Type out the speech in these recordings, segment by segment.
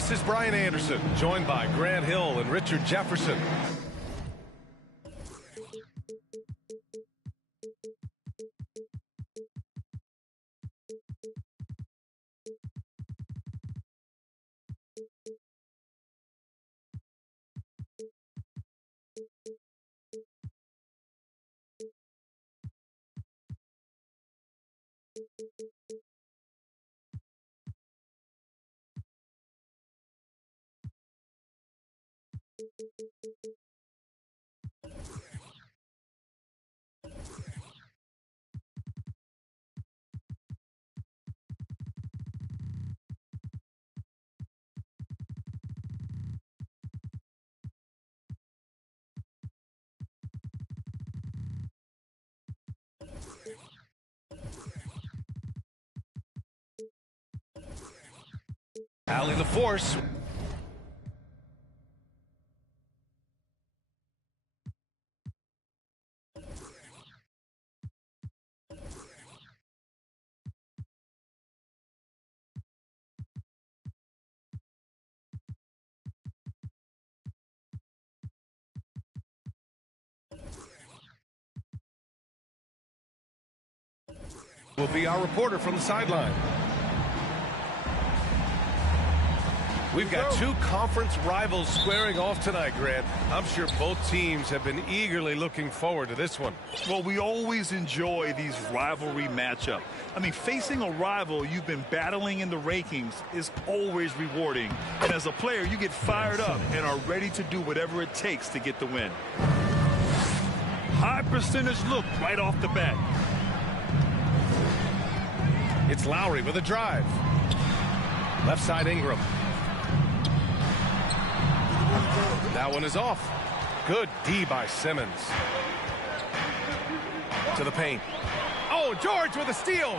This is Brian Anderson, joined by Grant Hill and Richard Jefferson. Alley the force. Will be our reporter from the sideline. We've got two conference rivals squaring off tonight, Grant. I'm sure both teams have been eagerly looking forward to this one. Well, we always enjoy these rivalry matchups. I mean, facing a rival you've been battling in the rankings is always rewarding. And as a player, you get fired up and are ready to do whatever it takes to get the win. High percentage look right off the bat. It's Lowry with a drive. Left side Ingram. That one is off. Good D by Simmons. To the paint. Oh, George with a steal.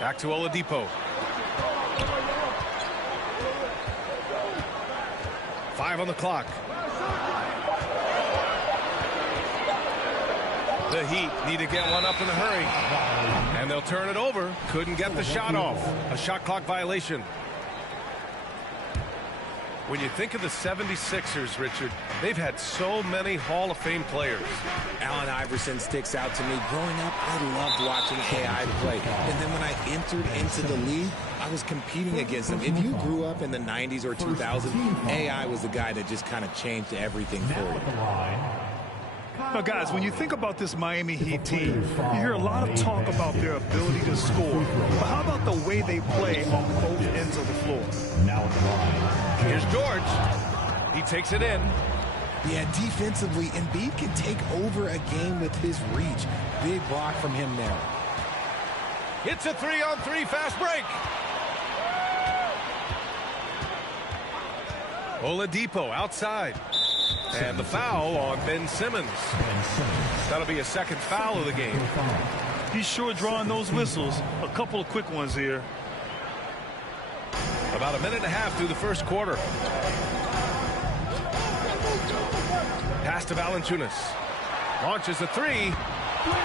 Back to Oladipo. 5 on the clock. The Heat need to get one up in a hurry. And they'll turn it over. Couldn't get the shot off. A shot clock violation. When you think of the 76ers, Richard, they've had so many Hall of Fame players. Allen Iverson sticks out to me. Growing up, I loved watching AI play. And then when I entered into the league, I was competing against him. If you grew up in the 90s or 2000s, AI was the guy that just kind of changed everything for you. Now, guys, when you think about this Miami Heat team, you hear a lot of talk about their ability to score. But how about the way they play on both ends of the floor? Now at the line, here's George. He takes it in. Yeah, defensively, Embiid can take over a game with his reach. Big block from him there. It's a 3-on-3 fast break. Oladipo outside. And the foul on Ben Simmons. That'll be a second foul of the game. He's sure drawing those whistles. A couple of quick ones here. About a minute and a half through the first quarter. Pass to Valanciunas. Launches a three.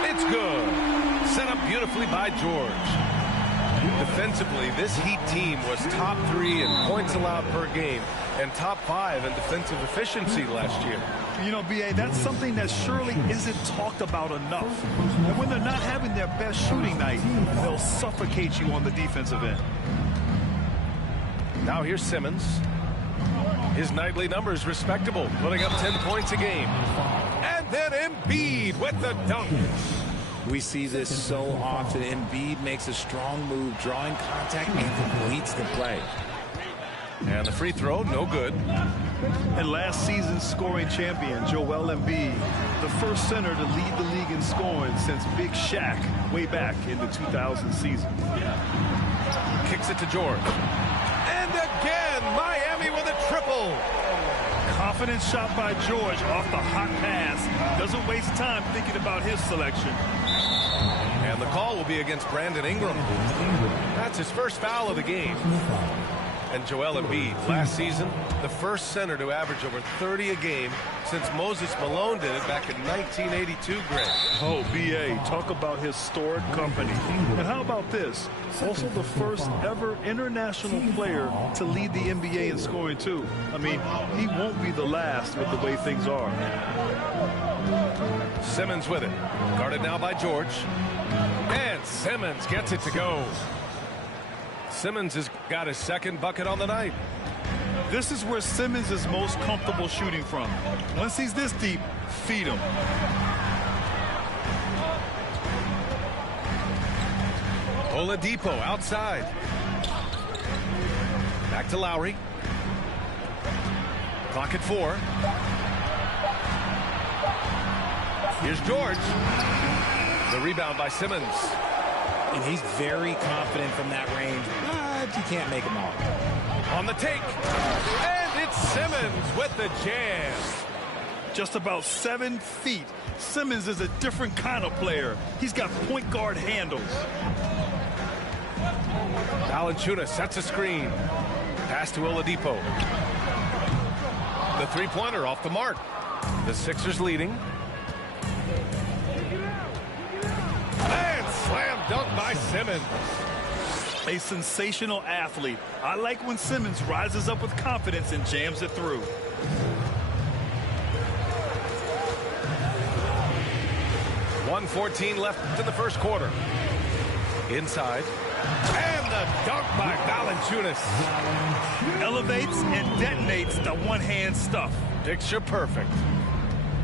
It's good. Set up beautifully by George. Defensively, this Heat team was top 3 in points allowed per game and top 5 in defensive efficiency last year. You know, B.A., that's something that surely isn't talked about enough. And when they're not having their best shooting night, they'll suffocate you on the defensive end. Now here's Simmons. His nightly numbers respectable, putting up 10 points a game. And then Embiid with the dunk. We see this so often. Embiid makes a strong move, drawing contact, and completes the play. And the free throw, no good. And last season's scoring champion, Joel Embiid, the first center to lead the league in scoring since Big Shaq way back in the 2000 season. Kicks it to George. And again, Miami with a triple. Confident shot by George off the hot pass. Doesn't waste time thinking about his selection. And the call will be against Brandon Ingram. That's his first foul of the game. And Joel Embiid, last season, the first center to average over 30 a game since Moses Malone did it back in 1982, Greg. Oh, B.A., talk about historic company. And how about this? Also the first ever international player to lead the NBA in scoring, too. I mean, he won't be the last with the way things are. Simmons with it. Guarded now by George. And Simmons gets it to go. Simmons has got his second bucket on the night. This is where Simmons is most comfortable shooting from. Once he's this deep, feed him. Oladipo outside. Back to Lowry. Clock at 4. Here's George. The rebound by Simmons. And he's very confident from that range, but you can't make him all. On the take. And it's Simmons with the jam. Just about 7 feet. Simmons is a different kind of player. He's got point guard handles. Valanciunas sets a screen. Pass to Oladipo. The three-pointer off the mark. The Sixers leading. And slam dunk by Simmons. A sensational athlete. I like when Simmons rises up with confidence and jams it through. .114 left in the first quarter. Inside. And the dunk by Valanciunas. Elevates and detonates the one-hand stuff. Picture perfect.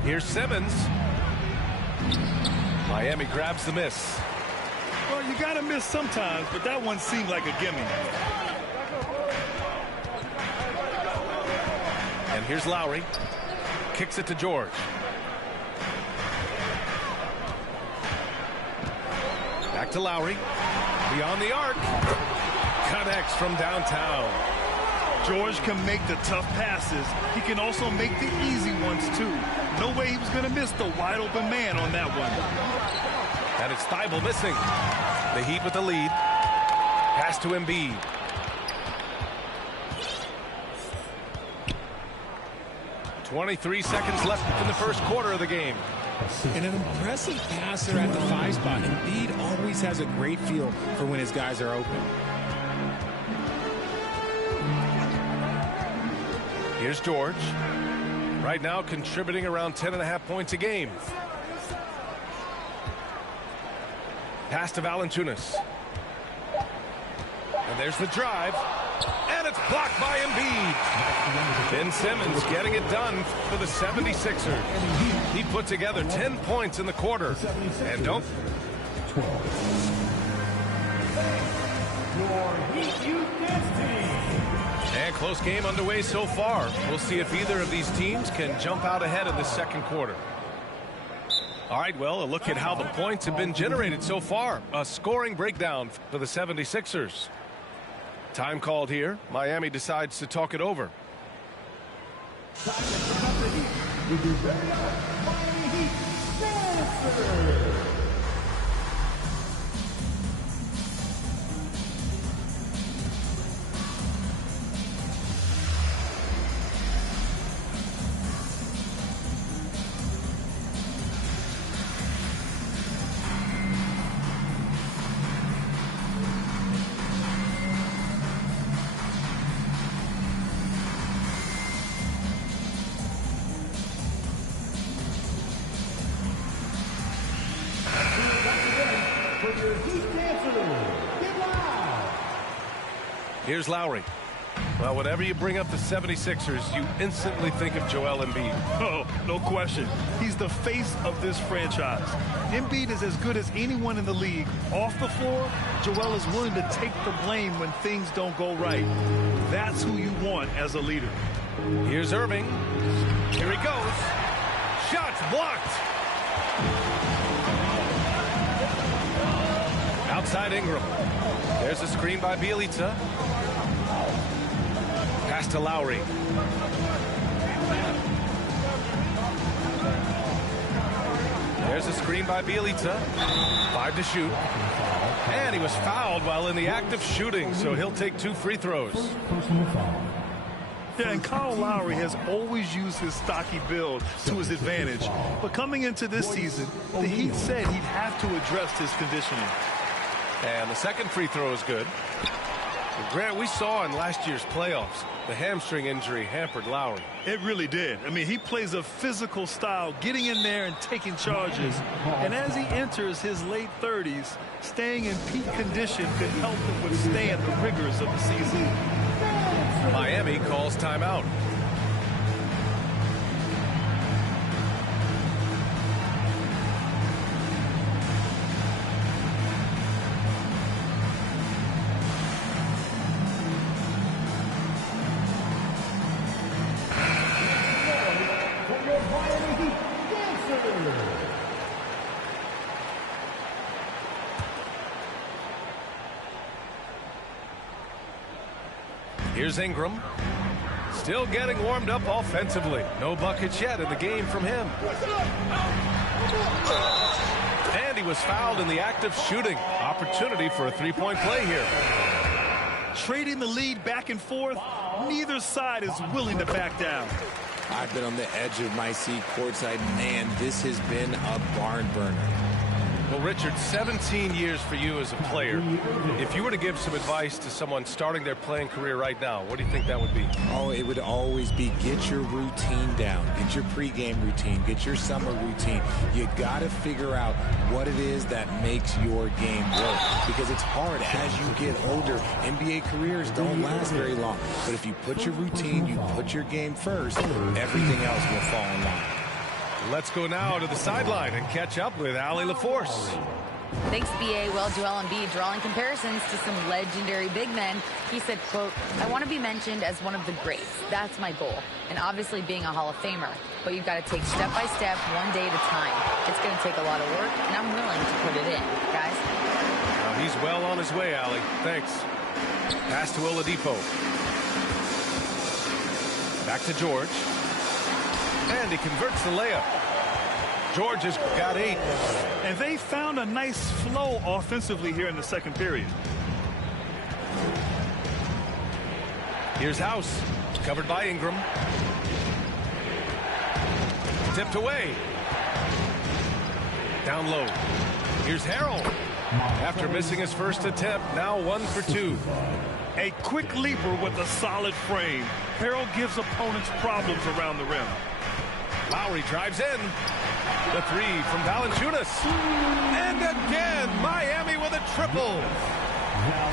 Here's Simmons. Miami grabs the miss. Well, you got to miss sometimes, but that one seemed like a gimme. And here's Lowry. Kicks it to George. Back to Lowry. Beyond the arc. Connects from downtown. George can make the tough passes. He can also make the easy ones, too. No way he was going to miss the wide-open man on that one. And it's Thibault missing. The Heat with the lead. Pass to Embiid. .23 seconds left in the first quarter of the game. And an impressive passer at the 5 spot. Embiid always has a great feel for when his guys are open. Here's George. Right now contributing around 10.5 points a game. Pass to Valanciunas. And there's the drive. And it's blocked by Embiid. Ben Simmons getting it done for the 76ers. He put together 10 points in the quarter. And don't... And close game underway so far. We'll see if either of these teams can jump out ahead in the second quarter. All right, well, a look at how the points have been generated so far. A scoring breakdown for the 76ers. Time called here. Miami decides to talk it over. Here's Lowry. Well, whenever you bring up the 76ers, you instantly think of Joel Embiid. Oh, no question. He's the face of this franchise. Embiid is as good as anyone in the league. Off the floor, Joel is willing to take the blame when things don't go right. That's who you want as a leader. Here's Irving. Here he goes. Shots blocked. Outside Ingram. There's a screen by Bielitsa. Pass to Lowry. There's a screen by Bielitsa. 5 to shoot. And he was fouled while in the act of shooting, so he'll take 2 free throws. Yeah, and Kyle Lowry has always used his stocky build to his advantage. But coming into this season, the Heat said he'd have to address his conditioning. And the second free throw is good. And Grant, we saw in last year's playoffs, the hamstring injury hampered Lowry. It really did. I mean, he plays a physical style, getting in there and taking charges. And as he enters his late 30s, staying in peak condition could help him withstand the rigors of the season. Miami calls timeout. Here's Ingram. Still getting warmed up offensively. No buckets yet in the game from him. And he was fouled in the act of shooting. Opportunity for a three-point play here. Trading the lead back and forth, neither side is willing to back down. I've been on the edge of my seat courtside. Man, this has been a barn burner. Well, Richard, 17 years for you as a player. If you were to give some advice to someone starting their playing career right now, what do you think that would be? Oh, it would always be get your routine down. Get your pregame routine. Get your summer routine. You got to figure out what it is that makes your game work. Because it's hard as you get older. NBA careers don't last very long. But if you put your routine, you put your game first, everything else will fall in line. Let's go now to the sideline and catch up with Allie LaForce. Thanks, B.A. Well, Joel Embiid drawing comparisons to some legendary big men. He said, quote, "I want to be mentioned as one of the greats. That's my goal. And obviously being a Hall of Famer. But you've got to take step by step, one day at a time. It's going to take a lot of work, and I'm willing to put it in, guys." He's well on his way, Allie. Thanks. Pass to Oladipo. Back to George. And he converts the layup. George has got 8. And they found a nice flow offensively here in the second period. Here's House. Covered by Ingram. Tipped away. Down low. Here's Harrell. After missing his first attempt, now 1 for 2. A quick leaper with a solid frame. Harrell gives opponents problems around the rim. Lowry drives in. The 3 from Valanciunas. And again, Miami with a triple.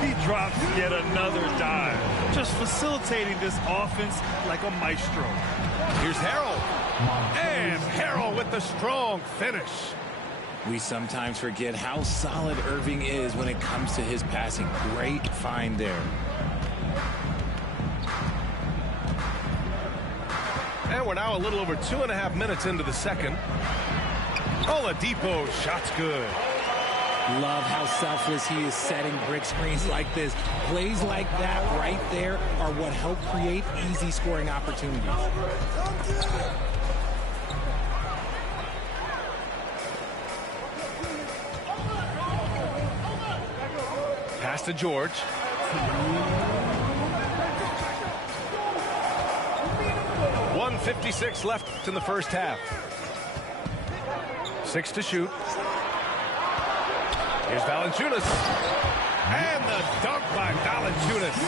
He drops yet another dive, just facilitating this offense like a maestro. Here's Harrell. And Harrell with the strong finish. We sometimes forget how solid Irving is when it comes to his passing. Great find there. And we're now a little over 2.5 minutes into the second. Oladipo, shot's good. Love how selfless he is setting brick screens like this. Plays like that right there are what help create easy scoring opportunities. Pass to George. .156 left in the first half. 6 to shoot. Here's Valanciunas. And the dunk by Valanciunas.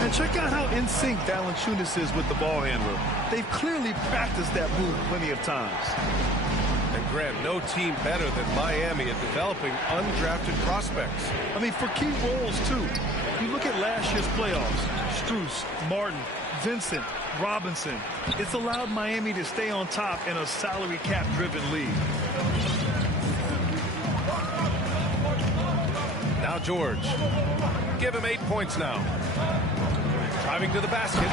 And check out how in sync Valanciunas is with the ball handler. They've clearly practiced that move plenty of times. And Graham, no team better than Miami at developing undrafted prospects. I mean, for key roles, too. You look at last year's playoffs. Strus, Martin, Vincent, Robinson. It's allowed Miami to stay on top in a salary cap-driven league. Now George. Give him 8 points now. Driving to the basket.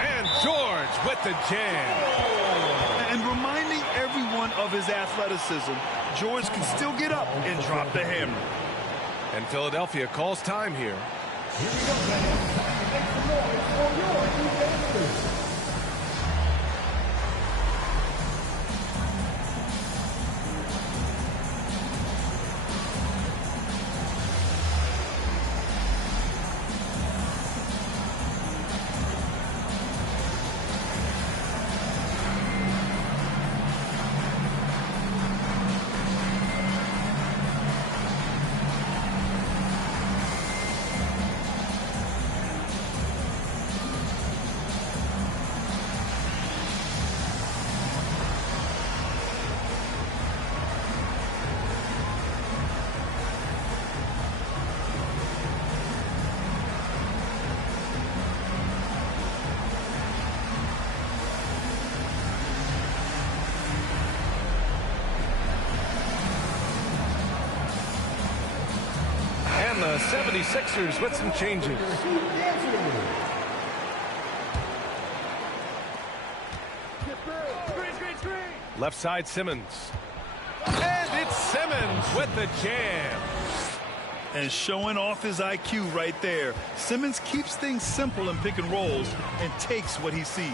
And George with the jam. And reminding everyone of his athleticism, George can still get up and drop the hammer. And Philadelphia calls time here. Here we go, fans. Time to make some noise for your defenders. the 76ers with some changes. Left side, Simmons. And it's Simmons with the jam. And showing off his IQ right there. Simmons keeps things simple in pick and rolls and takes what he sees.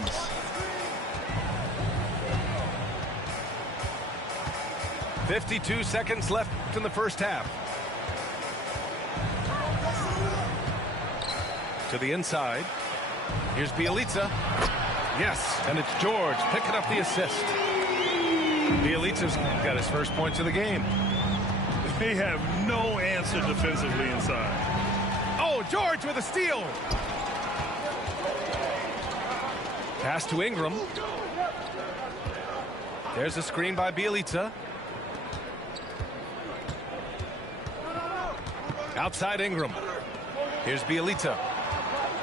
.52 seconds left in the first half. To the inside. Here's Bjelica. Yes, and it's George picking up the assist. Bjelica's got his first points of the game. They have no answer defensively inside. Oh, George with a steal. Pass to Ingram. There's a screen by Bjelica. Outside Ingram. Here's Bjelica.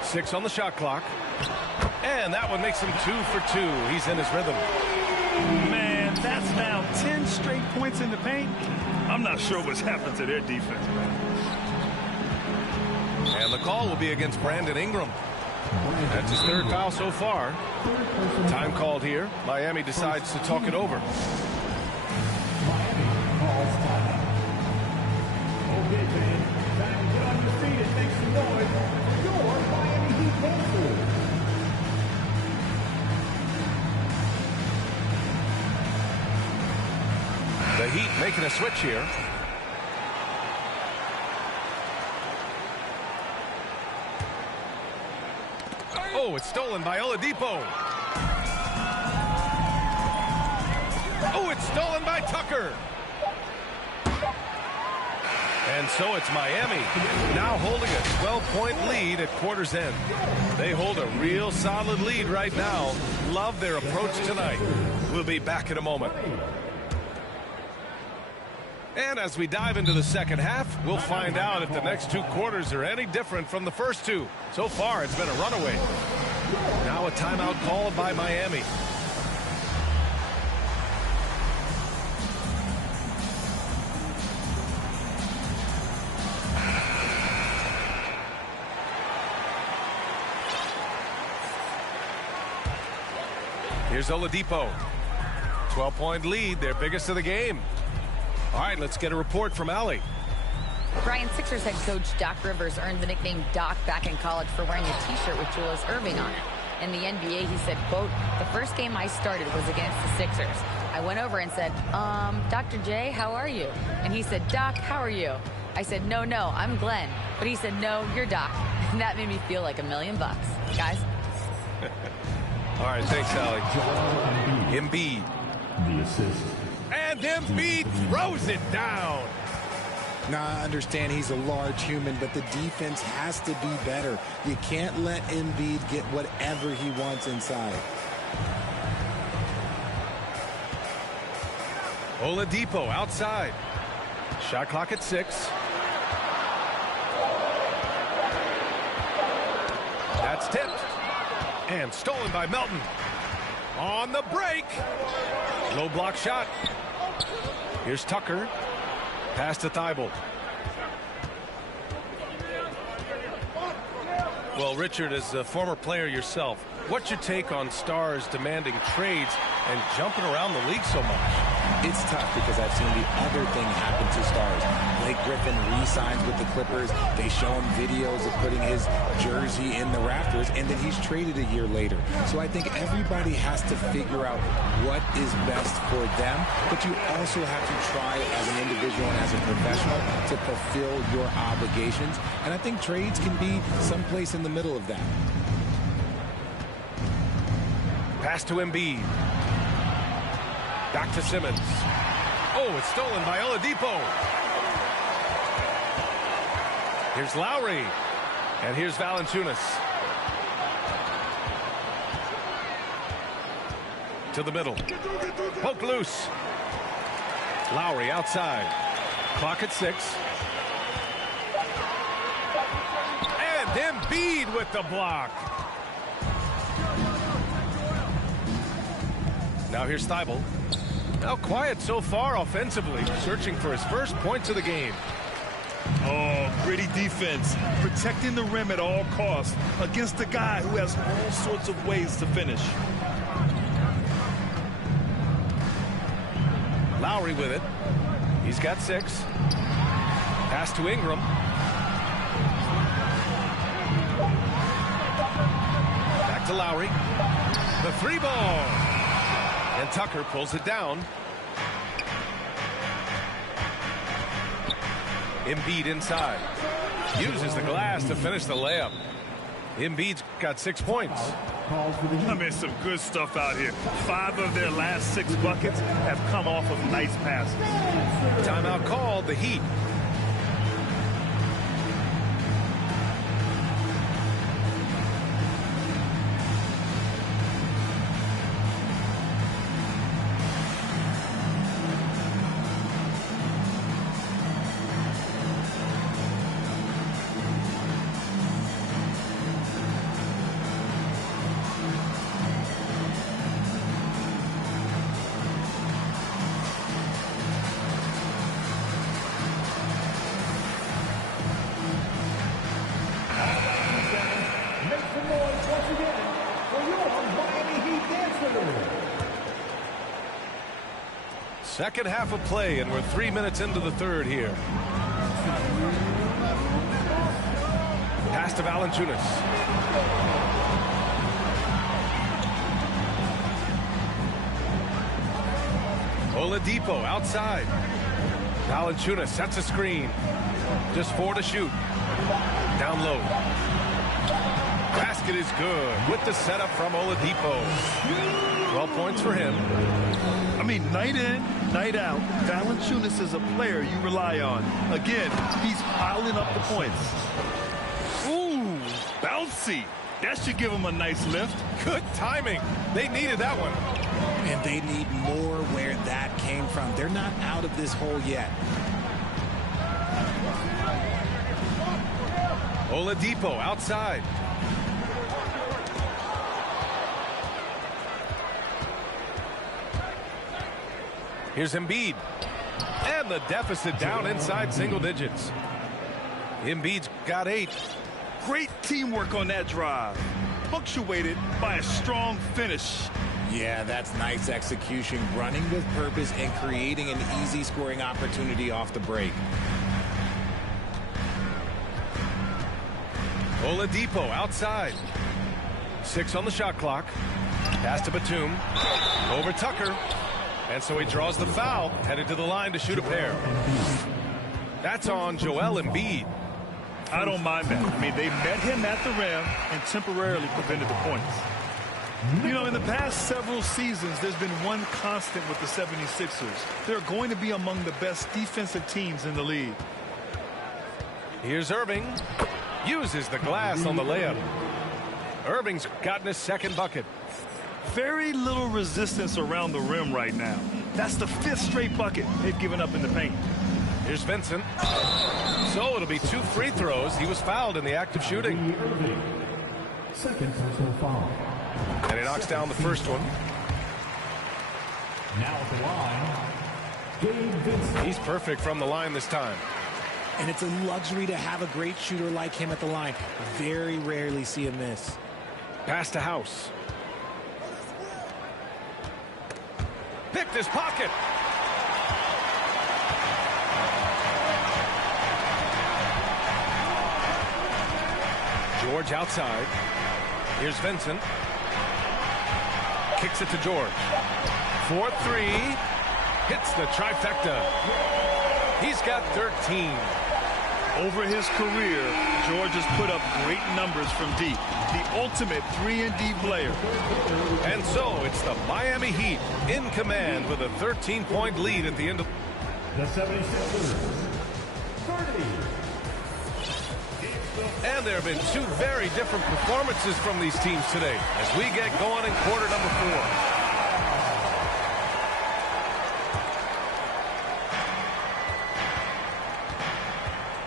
6 on the shot clock. And that one makes him 2 for 2. He's in his rhythm. Man, that's now 10 straight points in the paint. I'm not sure what's happened to their defense, man. And the call will be against Brandon Ingram. That's his 3rd foul so far. Time called here. Miami decides to talk it over. Okay, fans, time to get on your feet and make some noise for your Miami Heat pencil. The Heat making a switch here. Oh, it's stolen by Oladipo. Oh, it's stolen by Tucker. And so it's Miami now holding a 12-point lead at quarter's end. They hold a real solid lead right now. Love their approach tonight. We'll be back in a moment. And as we dive into the second half, we'll find out if the next 2 quarters are any different from the first 2. So far, it's been a runaway. Now a timeout called by Miami. Here's Oladipo. 12-point lead, their biggest of the game. All right, let's get a report from Allie. Brian, Sixers head coach Doc Rivers earned the nickname Doc back in college for wearing a T-shirt with Julius Erving on it. In the NBA, he said, quote, "The first game I started was against the Sixers. I went over and said, Dr. J, how are you?" And he said, "Doc, how are you?" I said, no, I'm Glenn." But he said, "No, you're Doc." And that made me feel like $1 million. Guys. All right, thanks, Allie. Embiid. The assist. And Embiid throws it down. Now, I understand he's a large human, but the defense has to be better. You can't let Embiid get whatever he wants inside. Oladipo outside. Shot clock at 6. That's tipped. And stolen by Melton. On the break. Low block shot. Here's Tucker. Pass to Thibault. Well, Richard, as a former player yourself, what's your take on stars demanding trades and jumping around the league so much? It's tough because I've seen the other thing happen to stars. Blake Griffin re-signs with the Clippers. They show him videos of putting his jersey in the rafters, and then he's traded a year later. So I think everybody has to figure out what is best for them, but you also have to try as an individual and as a professional to fulfill your obligations. And I think trades can be someplace in the middle of that. Pass to Embiid. Back to Simmons. Oh, it's stolen by Oladipo. Here's Lowry. And here's Valanciunas. To the middle. Poke loose. Lowry outside. Clock at 6. And Embiid with the block. Now here's Thibault. Now quiet so far offensively, searching for his first points of the game. Oh, gritty defense, protecting the rim at all costs against a guy who has all sorts of ways to finish. Lowry with it. He's got 6. Pass to Ingram. Back to Lowry. The 3 ball. And Tucker pulls it down. Embiid inside. Uses the glass to finish the layup. Embiid's got 6 points. I mean, some good stuff out here. 5 of their last 6 buckets have come off of nice passes. Timeout called, the Heat. Second half of play, and we're 3 minutes into the third here. Pass to Valanciunas. Oladipo outside. Valanciunas sets a screen. Just 4 to shoot. Down low. Basket is good with the setup from Oladipo. 12 points for him. I mean, night in, night out, Valanciunas is a player you rely on. Again, he's piling up the points. Ooh, bouncy. That should give him a nice lift. Good timing. They needed that one. And they need more where that came from. They're not out of this hole yet. Oladipo outside. Here's Embiid. And the deficit down inside single digits. Embiid's got 8. Great teamwork on that drive. Punctuated by a strong finish. Yeah, that's nice execution. Running with purpose and creating an easy scoring opportunity off the break. Oladipo outside. 6 on the shot clock. Pass to Batum. Over Tucker. And so he draws the foul, headed to the line to shoot a pair. That's on Joel Embiid. I don't mind that. I mean, they met him at the rim and temporarily prevented the points. You know, in the past several seasons, there's been one constant with the 76ers. They're going to be among the best defensive teams in the league. Here's Irving. Uses the glass on the layup. Irving's gotten his 2nd bucket. Very little resistance around the rim right now. That's the 5th straight bucket they've given up in the paint. Here's Vincent. So it'll be 2 free throws. He was fouled in the act of shooting. Second personal foul. And he knocks down the first one. Now at the line, Gabe Vincent. He's perfect from the line this time. And it's a luxury to have a great shooter like him at the line. Very rarely see him miss. Pass to House. Picked his pocket. George outside. Here's Vincent. Kicks it to George. 4-3. Hits the trifecta. He's got 13. Over his career, George has put up great numbers from deep. The ultimate 3-and-D player. And so it's the Miami Heat in command with a 13-point lead at the end of The 76ers. 30. And there have been 2 very different performances from these teams today as we get going in quarter number 4.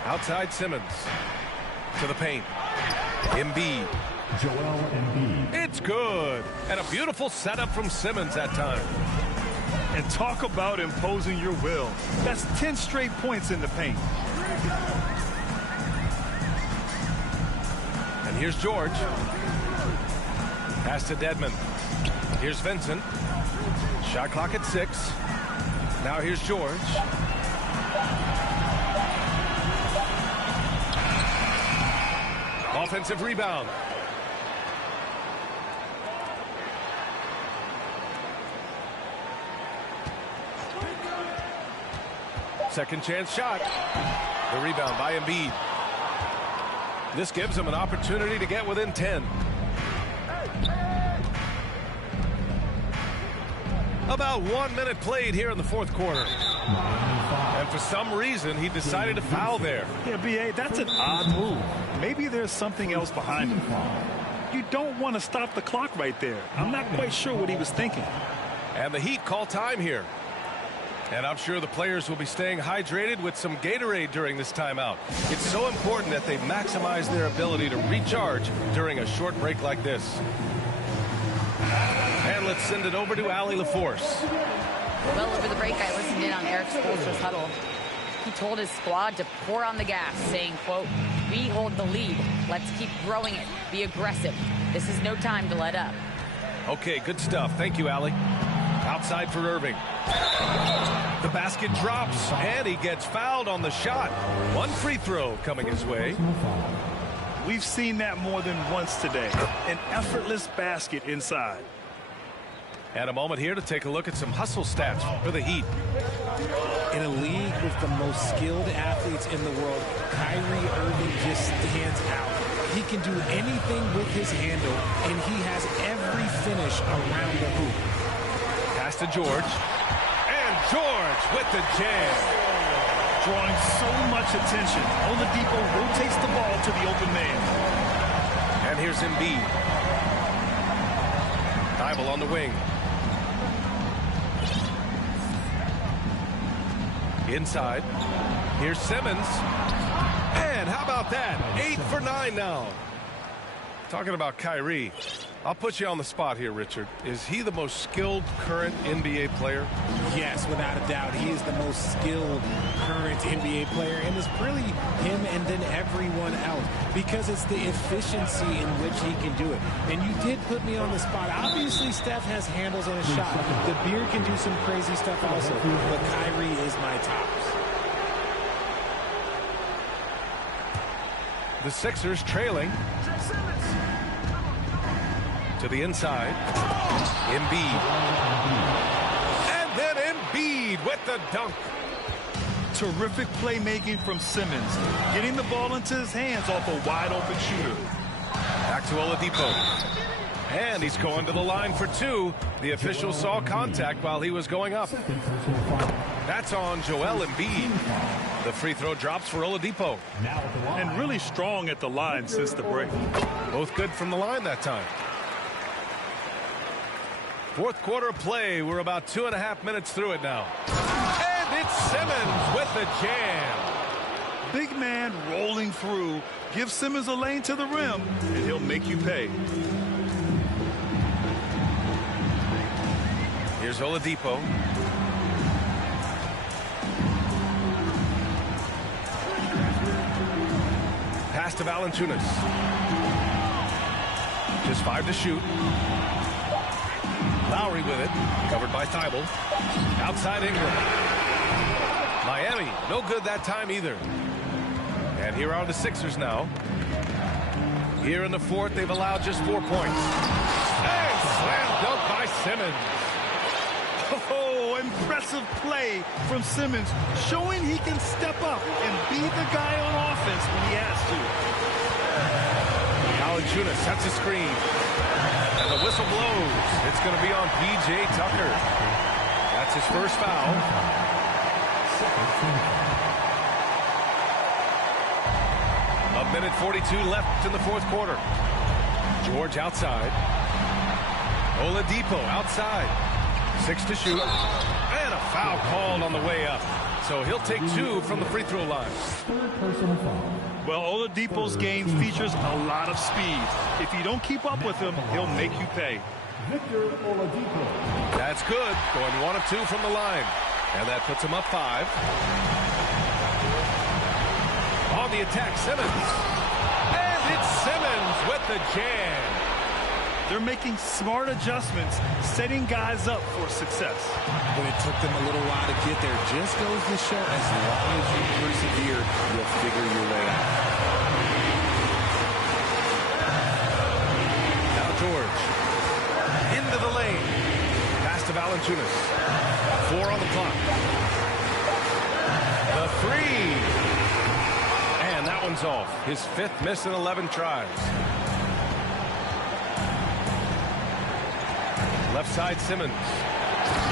Outside Simmons to the paint. Embiid. Joel Embiid. It's good. And a beautiful setup from Simmons that time. And talk about imposing your will. That's 10 straight points in the paint. Here's George. Pass to Dedmon. Here's Vincent. Shot clock at 6. Now here's George. Offensive rebound. Second chance shot. The rebound by Embiid. This gives him an opportunity to get within 10. About 1 minute played here in the fourth quarter. And for some reason, he decided to foul there. Yeah, B.A., that's an odd move. Maybe there's something else behind it. You don't want to stop the clock right there. I'm not quite sure what he was thinking. And the Heat call time here. And I'm sure the players will be staying hydrated with some Gatorade during this timeout. It's so important that they maximize their ability to recharge during a short break like this. And let's send it over to Allie LaForce. Well, over the break, I listened in on Eric Spoelstra's huddle. He told his squad to pour on the gas, saying, quote, "We hold the lead. Let's keep growing it. Be aggressive. This is no time to let up." Okay, good stuff. Thank you, Allie. Outside for Irving. The basket drops, and he gets fouled on the shot. One free throw coming his way. We've seen that more than once today. An effortless basket inside. And a moment here to take a look at some hustle stats for the Heat. In a league with the most skilled athletes in the world, Kyrie Irving just stands out. He can do anything with his handle, and he has every finish around the hoop. Pass to George. And George with the jam. Drawing so much attention. Oladipo rotates the ball to the open man. And here's Embiid. Thibault on the wing. Inside. Here's Simmons. And how about that? 8 for 9 now. Talking about Kyrie, I'll put you on the spot here, Richard. Is he the most skilled current NBA player? Yes, without a doubt. He is the most skilled current NBA player, and it's really him and then everyone else because it's the efficiency in which he can do it. And you did put me on the spot. Obviously, Steph has handles on his shot. The Beard can do some crazy stuff also, but Kyrie is my tops. The Sixers trailing. To the inside. Embiid. And then Embiid with the dunk. Terrific playmaking from Simmons. Getting the ball into his hands off a wide open shooter. Back to Oladipo. And he's going to the line for 2. The official saw contact while he was going up. That's on Joel Embiid. The free throw drops for Oladipo. And really strong at the line since the break. Both good from the line that time. Fourth quarter play. We're about 2.5 minutes through it now. And it's Simmons with the jam. Big man rolling through. Give Simmons a lane to the rim, and he'll make you pay. Here's Oladipo. Pass to Valanciunas. Just 5 to shoot. Lowry with it. Covered by Thibault. Outside Ingram. Miami, no good that time either. And here are the Sixers now. Here in the fourth, they've allowed just 4 points. And slam dunk by Simmons. Oh, impressive play from Simmons, showing he can step up and be the guy on offense when he has to. Valanciunas sets a screen. And the whistle blows. It's going to be on P.J. Tucker. That's his first foul. A minute 42 left in the fourth quarter. George outside. Oladipo outside. 6 to shoot. And a foul called on the way up. So he'll take 2 from the free throw line. Well, Oladipo's game features a lot of speed. If you don't keep up with him, he'll make you pay. That's good. Going 1 of 2 from the line. And that puts him up 5. On the attack, Simmons. And It's Simmons with the jam. They're making smart adjustments, setting guys up for success. But it took them a little while to get there. Just goes to show, as long as you persevere, you'll figure your way out. Now George. Into the lane. Pass to Valanciunas. 4 on the clock. The three. And that one's off. His 5th miss in 11 tries. Left side, Simmons.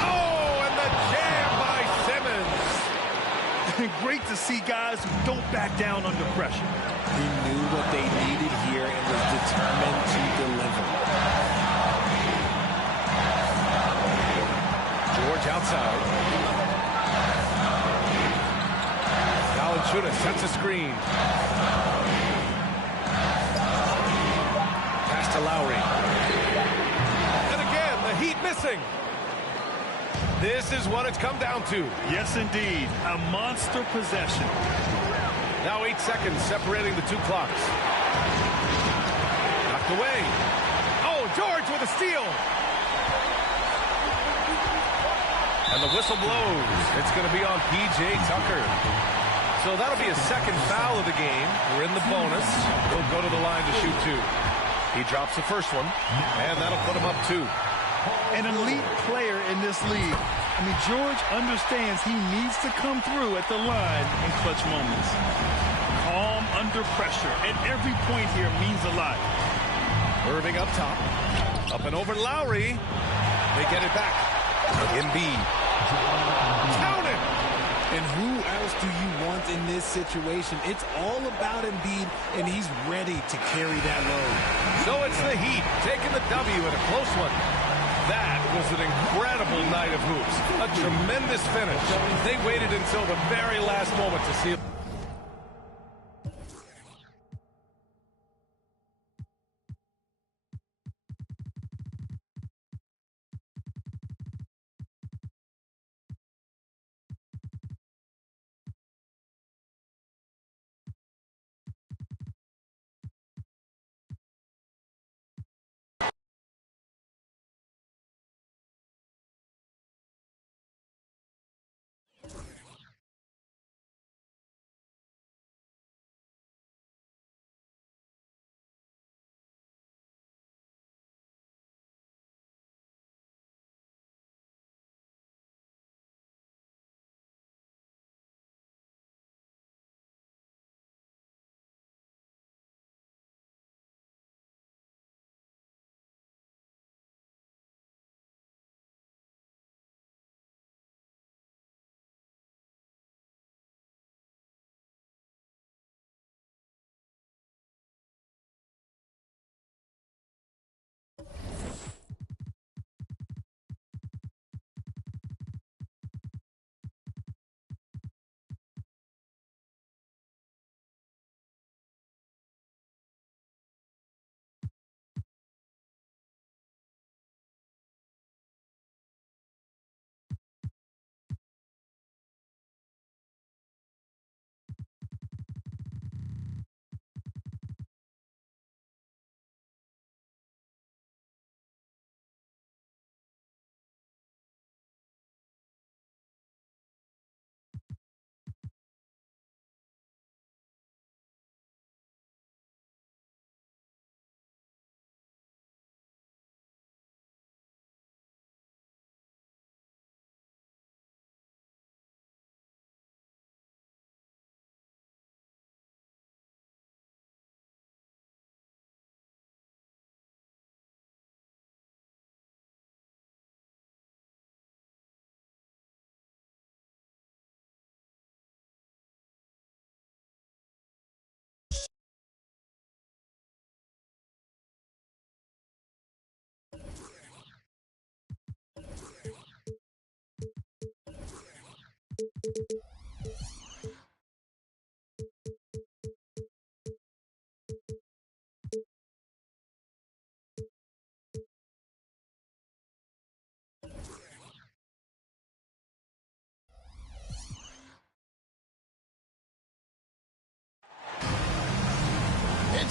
Oh, and the jam by Simmons. Great to see guys who don't back down under pressure. He knew what they needed here and was determined to deliver. George outside. Valanciunas sets a screen. Pass to Lowry. Heat missing. This is what it's come down to. Yes, indeed. A monster possession. Now 8 seconds separating the 2 clocks. Knocked away. Oh, George with a steal. And the whistle blows. It's going to be on P.J. Tucker. So that'll be a second foul of the game. We're in the bonus. He'll go to the line to shoot 2. He drops the first one, and that'll put him up 2. An elite player in this league. I mean, George understands he needs to come through at the line in clutch moments. Calm under pressure, and every point here means a lot. Irving up top. Up and over Lowry. They get it back. Embiid. Count it! And who else do you want in this situation? It's all about Embiid, and he's ready to carry that load. So it's the Heat taking the W in a close one. That was an incredible night of hoops. A tremendous finish. They waited until the very last moment to seal.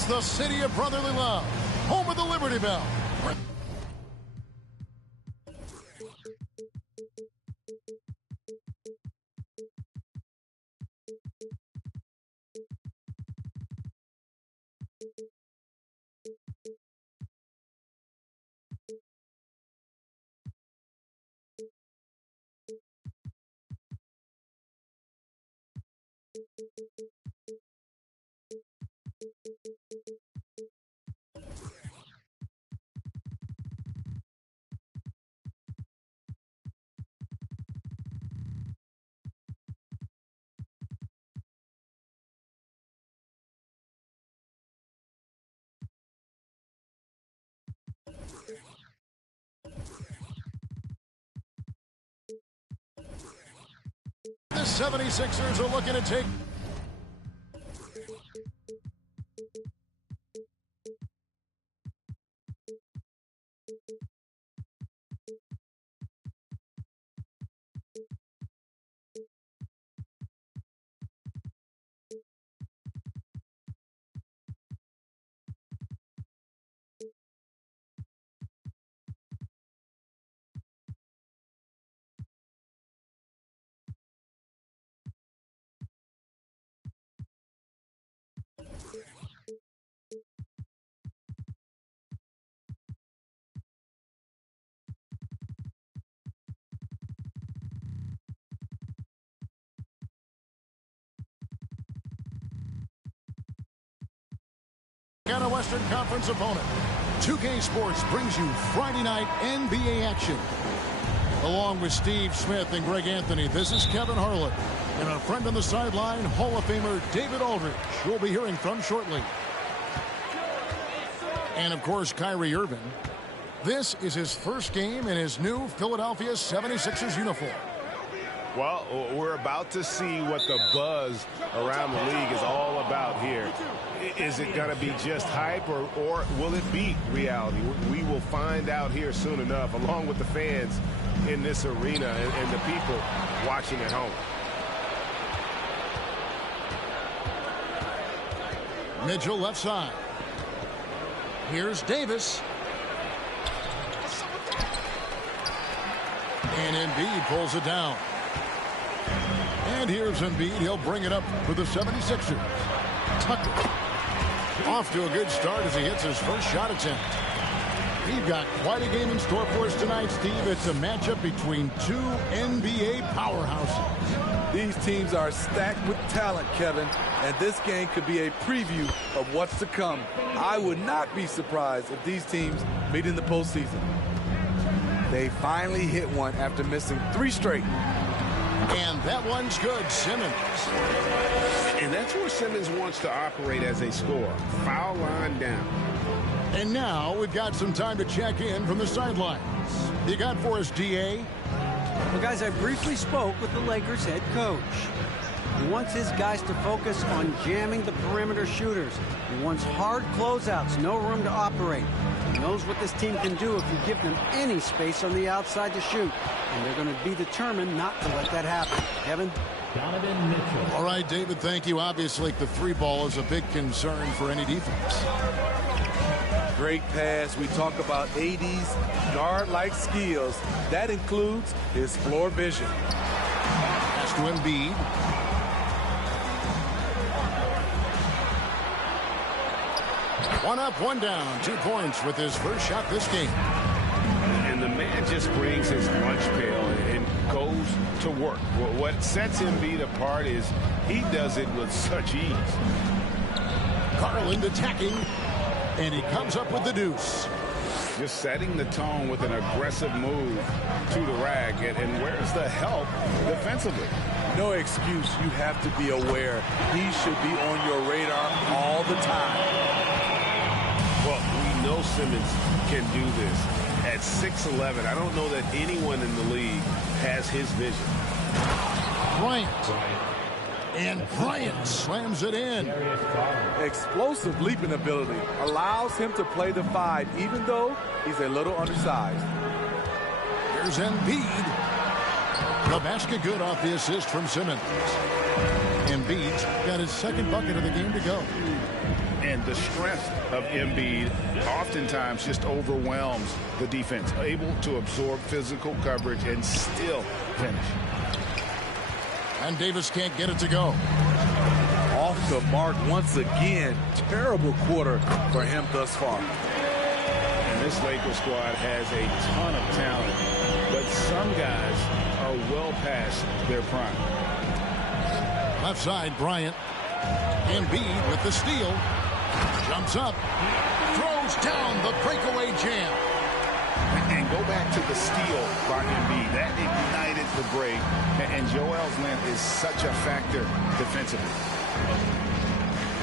the city of brotherly love, home of the Liberty Bell. The 76ers are looking to take. And a Western Conference opponent. 2K Sports brings you Friday night NBA action. Along with Steve Smith and Greg Anthony, this is Kevin Harlan. And a friend on the sideline, Hall of Famer David Aldridge, we'll be hearing from shortly. And, of course, Kyrie Irving. This is his first game in his new Philadelphia 76ers uniform. Well, we're about to see what the buzz around the league is all about here. Is it going to be just hype or will it be reality? We will find out here soon enough, along with the fans in this arena and the people watching at home. Mitchell left side. Here's Davis. And Embiid pulls it down. And here's Embiid. He'll bring it up for the 76ers. Tucker. Off to a good start as he hits his first shot attempt. We've got quite a game in store for us tonight, Steve. It's a matchup between two NBA powerhouses. These teams are stacked with talent, Kevin, and this game could be a preview of what's to come. I would not be surprised if these teams meet in the postseason. They finally hit one after missing 3 straight. And that one's good. Simmons. And that's where Simmons wants to operate as a scorer. Foul line down. And now we've got some time to check in from the sidelines. You got for us, D.A.? Well, guys, I briefly spoke with the Lakers head coach. He wants his guys to focus on jamming the perimeter shooters. He wants hard closeouts, no room to operate. He knows what this team can do if you give them any space on the outside to shoot. And they're going to be determined not to let that happen. Kevin? Donovan Mitchell. All right, David, thank you. Obviously, the 3 ball is a big concern for any defense. Great pass. We talk about AD's guard-like skills. That includes his floor vision. Pass to Embiid. One up, one down. 2 points with his first shot this game. And the man just brings his lunch pail and goes to work. What sets Embiid apart is he does it with such ease. Garland attacking, and he comes up with the deuce. Just setting the tone with an aggressive move to the rack. And where's the help defensively? No excuse. You have to be aware. He should be on your radar all the time. Well, we know Simmons can do this. At 6'11", I don't know that anyone in the league has his vision. Bryant. And Bryant slams it in. Explosive leaping ability allows him to play the 5, even though he's a little undersized. Here's Embiid. The basket good off the assist from Simmons. Embiid's got his second bucket of the game to go. And the strength of Embiid oftentimes just overwhelms the defense, able to absorb physical coverage and still finish. And Davis can't get it to go. Off the mark once again. Terrible quarter for him thus far. And this Lakers squad has a ton of talent, but some guys are well past their prime. Left side, Bryant. Embiid with the steal. Jumps up. Throws down the breakaway jam. And go back to the steal by Embiid. That ignited the break. And Joel's length is such a factor defensively.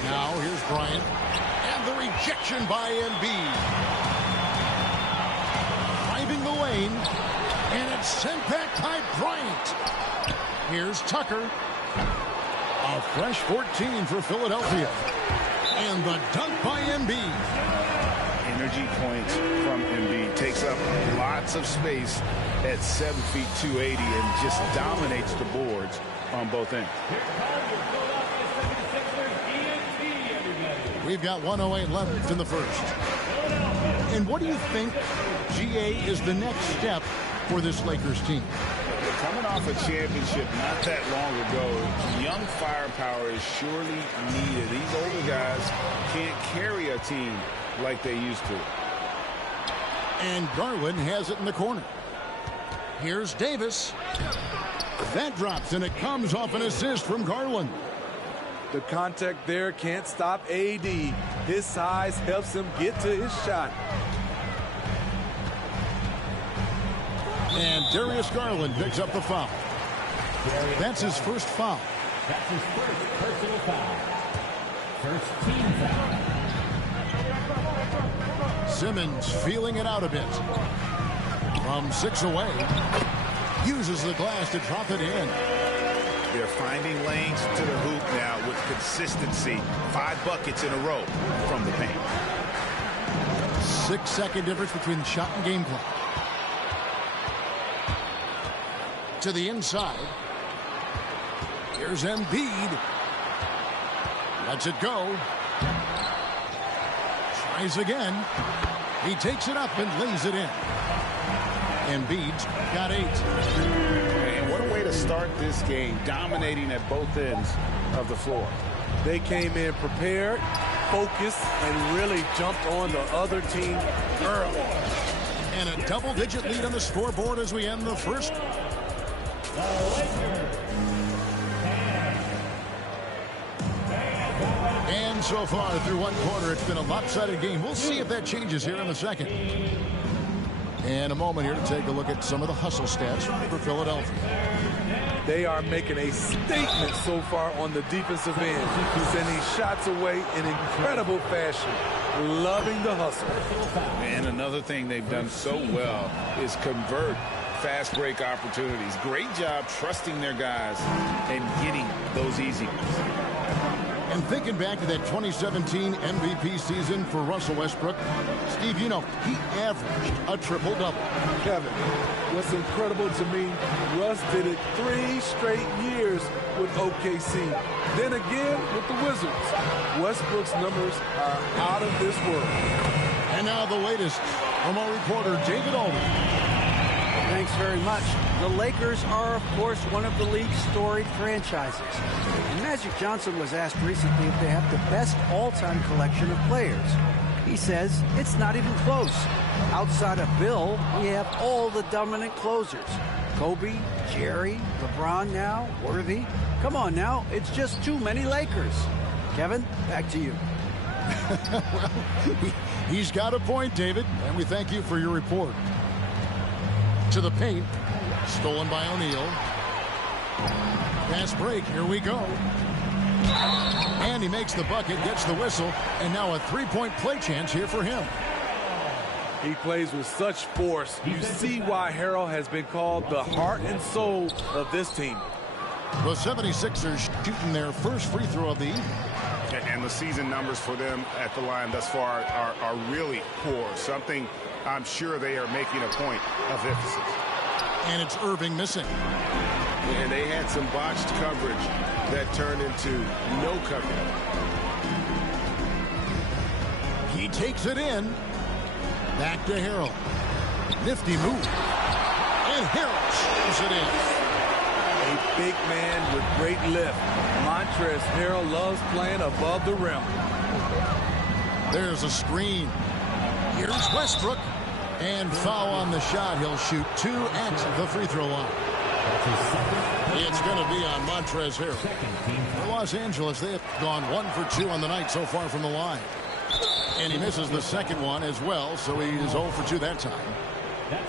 Now here's Bryant. And the rejection by Embiid. Driving the lane. And it's sent back by Bryant. Here's Tucker. A fresh 14 for Philadelphia. And the dunk by Embiid. Energy points from Embiid. Takes up lots of space at 7 feet 280 and just dominates the boards on both ends. We've got 1:08 left in the first. And what do you think, GA, is the next step for this Lakers team? Coming off a championship not that long ago, young firepower is surely needed. These older guys can't carry a team like they used to. And Garland has it in the corner. Here's Davis. That drops, and it comes off an assist from Garland. The contact there can't stop AD. His size helps him get to his shot. And Darius Garland picks up the foul. That's his first foul. That's his first personal foul. First team foul. Simmons feeling it out a bit. From 6 away. Uses the glass to drop it in. They're finding lanes to the hoop now with consistency. 5 buckets in a row from the paint. 6-second difference between the shot and game clock. To the inside. Here's Embiid. Lets it go. Tries again. He takes it up and lays it in. Embiid's got 8. And what a way to start this game, dominating at both ends of the floor. They came in prepared, focused, and really jumped on the other team early. And a double-digit lead on the scoreboard as we end the first. And so far through one quarter, it's been a lopsided game. We'll see if that changes here in the second. And a moment here to take a look at some of the hustle stats for Philadelphia. They are making a statement so far on the defensive end, sending shots away in incredible fashion. Loving the hustle. And another thing they've done so well is convert fast break opportunities. Great job trusting their guys and getting those easy ones. And thinking back to that 2017 MVP season for Russell Westbrook, Steve, you know, he averaged a triple-double. Kevin, what's incredible to me, Russ did it 3 straight years with OKC. Then again with the Wizards. Westbrook's numbers are out of this world. And now the latest from our reporter, David Alden. Thanks very much. The Lakers are, of course, one of the league's storied franchises. And Magic Johnson was asked recently if they have the best all-time collection of players. He says it's not even close. Outside of Bill, we have all the dominant closers. Kobe, Jerry, LeBron now, Worthy. Come on now, it's just too many Lakers. Kevin, back to you. Well, he's got a point, David, and we thank you for your report. To the paint. Stolen by O'Neal. Fast break. Here we go. And he makes the bucket, gets the whistle, and now a three-point play chance here for him. He plays with such force. You see why Harrell has been called the heart and soul of this team. The 76ers shooting their first free throw of the evening. And the season numbers for them at the line thus far are really poor. Something I'm sure they are making a point of emphasis. And it's Irving missing. And they had some botched coverage that turned into no coverage. Takes it in. Back to Harrell. Nifty move. And Harrell shoves it in. A big man with great lift. Montrezl Harrell loves playing above the rim. There's a screen. Here's Westbrook. And foul on the shot. He'll shoot 2 at the free throw line. It's going to be on Montrezl Harrell. For Los Angeles, they have gone 1 for 2 on the night so far from the line. And he misses the second one as well, so he is 0 for 2 that time.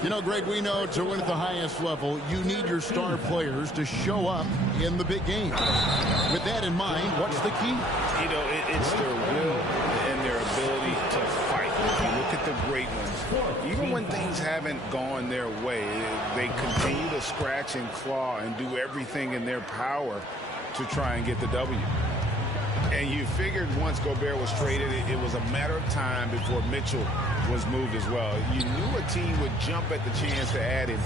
You know, Greg, we know to win at the highest level, you need your star players to show up in the big game. With that in mind, what's the key? You know, it's their will and their ability to fight. If you look at the great ones, even when things haven't gone their way, they continue to scratch and claw and do everything in their power to try and get the W. And you figured once Gobert was traded, it was a matter of time before Mitchell was moved as well. You knew a team would jump at the chance to add him,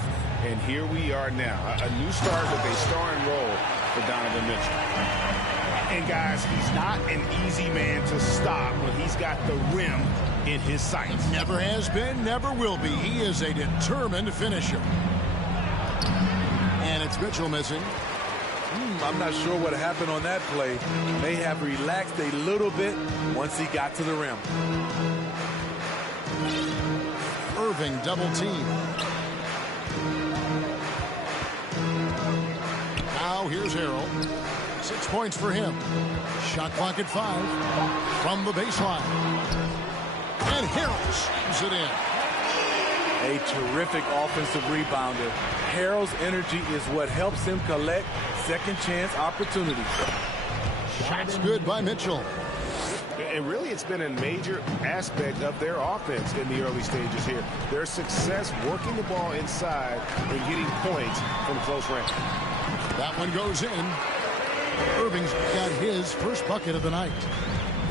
and here we are now. A new start with a starring role for Donovan Mitchell. And guys, he's not an easy man to stop when he's got the rim in his sights. Never has been, never will be. He is a determined finisher. And it's Mitchell missing. I'm not sure what happened on that play. May have relaxed a little bit once he got to the rim. Irving double team. Now here's Harrell. 6 points for him. Shot clock at 5 from the baseline. And Harrell shoots it in. A terrific offensive rebounder. Harrell's energy is what helps him collect second chance opportunities. Shots good by Mitchell. And really, it's been a major aspect of their offense in the early stages here. Their success working the ball inside and getting points from close range. That one goes in. Irving's got his first bucket of the night.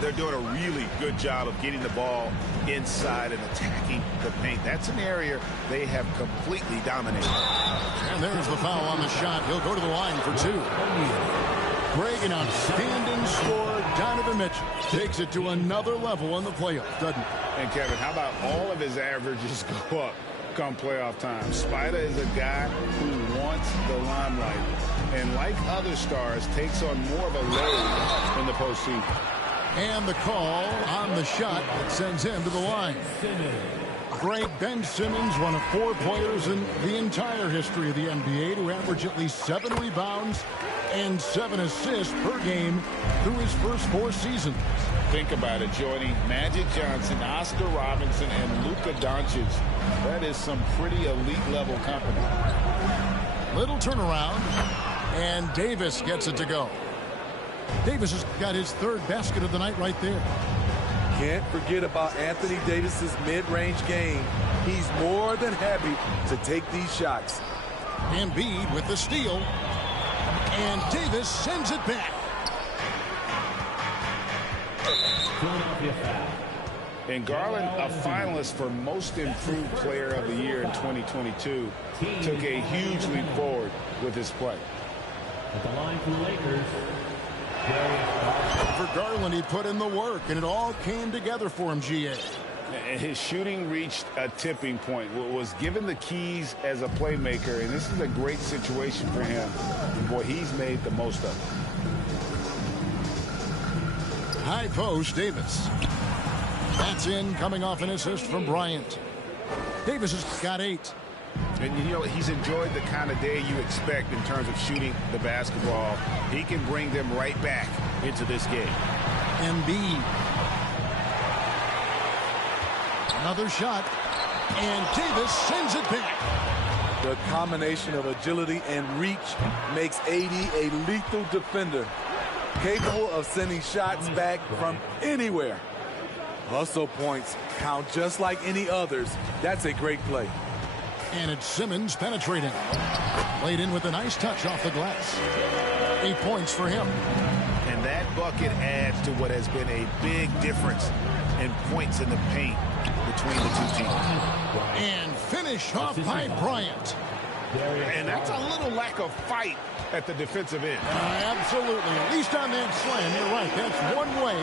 They're doing a really good job of getting the ball inside and attacking the paint. That's an area they have completely dominated. And there's the foul on the shot. He'll go to the line for 2. Greg, an outstanding scorer. Donovan Mitchell takes it to another level in the playoffs, doesn't he? And Kevin, how about all of his averages go up come playoff time? Spider is a guy who wants the limelight, and like other stars, takes on more of a load in the postseason. And the call on the shot that sends him to the line. Greg, Ben Simmons, one of 4 players in the entire history of the NBA to average at least 7 rebounds and 7 assists per game through his first 4 seasons. Think about it, joining Magic Johnson, Oscar Robinson, and Luka Doncic. That is some pretty elite level company. Little turnaround, and Davis gets it to go. Davis has got his 3rd basket of the night right there. Can't forget about Anthony Davis's mid-range game. He's more than happy to take these shots. Embiid with the steal. And Davis sends it back. And Garland, a finalist for Most Improved Player of the Year in 2022, took a huge leap forward with his play. At the line for the Lakers, For Garland, he put in the work, and it all came together for him, GA. His shooting reached a tipping point, was given the keys as a playmaker, and this is a great situation for him. Boy, he's made the most of it. High post, Davis. That's in, coming off an assist from Bryant. Davis has got 8. And, you know, he's enjoyed the kind of day you expect in terms of shooting the basketball. He can bring them right back into this game. Embiid. Another shot. And Davis sends it back. The combination of agility and reach makes AD a lethal defender, capable of sending shots back from anywhere. Hustle points count just like any others. That's a great play. And it's Simmons penetrating. Laid in with a nice touch off the glass. 8 points for him. And that bucket adds to what has been a big difference in points in the paint between the 2 teams. And finished off by Bryant. And that's a little lack of fight at the defensive end. Absolutely. At least on that slam, you're right. That's one way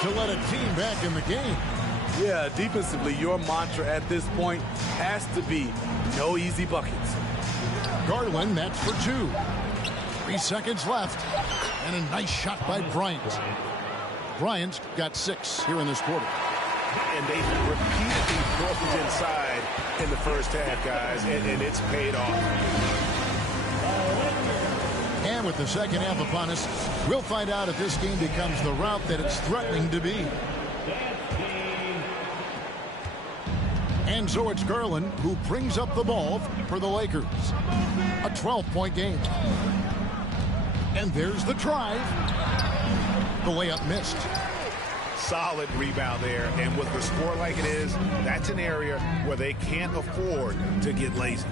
to let a team back in the game. Yeah, defensively, your mantra at this point has to be no easy buckets. Garland, that's for 2. 3 seconds left. And a nice shot by Bryant. Bryant's got 6 here in this quarter. And they repeatedly broke inside in the first half, guys, and it's paid off. And with the second half upon us, we'll find out if this game becomes the route that it's threatening to be. And so it's Garland who brings up the ball for the Lakers. A 12-point game. And there's the drive. The layup missed. Solid rebound there, and with the score like it is, that's an area where they can't afford to get lazy.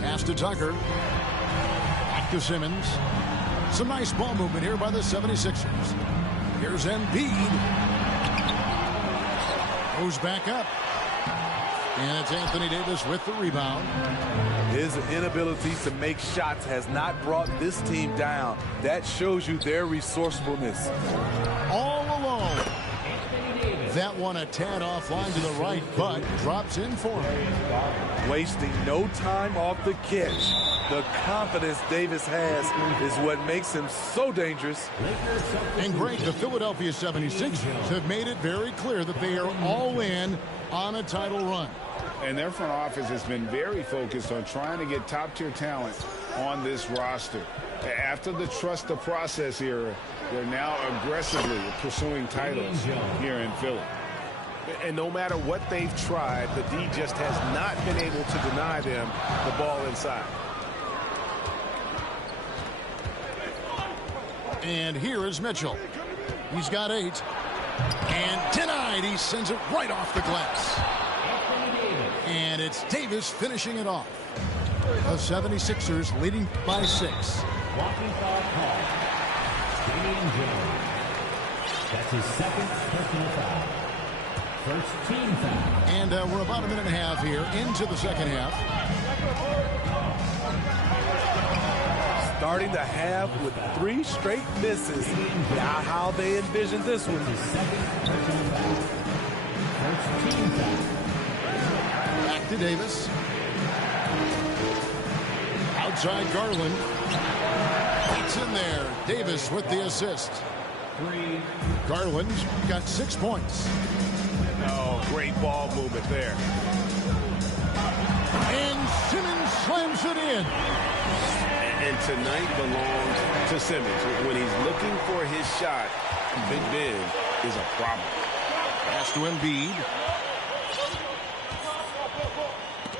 Pass to Tucker. Back to Simmons. Some nice ball movement here by the 76ers. Here's Embiid. Goes back up. And it's Anthony Davis with the rebound. His inability to make shots has not brought this team down. That shows you their resourcefulness. All alone. That one a tad offline to the right, but drops in for him. Wasting no time off the catch. The confidence Davis has is what makes him so dangerous. And Greg, the Philadelphia 76ers have made it very clear that they are all in on a title run. And their front office has been very focused on trying to get top-tier talent on this roster. After the trust the process era, they're now aggressively pursuing titles here in Philly. And no matter what they've tried, the D just has not been able to deny them the ball inside. And here is Mitchell. He's got 8. And denied. He sends it right off the glass. And it's Davis finishing it off. The 76ers leading by 6. Walking foul call. Damian Jones. That's his second personal foul. First team foul. And we're about a minute and a half here into the second half. Starting the half with 3 straight misses. Not how they envisioned this one. His second personal foul. First team foul. Back to Davis. Outside Garland. It's in there. Davis with the assist. Garland's got 6 points. Oh, great ball movement there. And Simmons slams it in. And tonight belongs to Simmons. When he's looking for his shot, Big Ben is a problem. Pass to Embiid.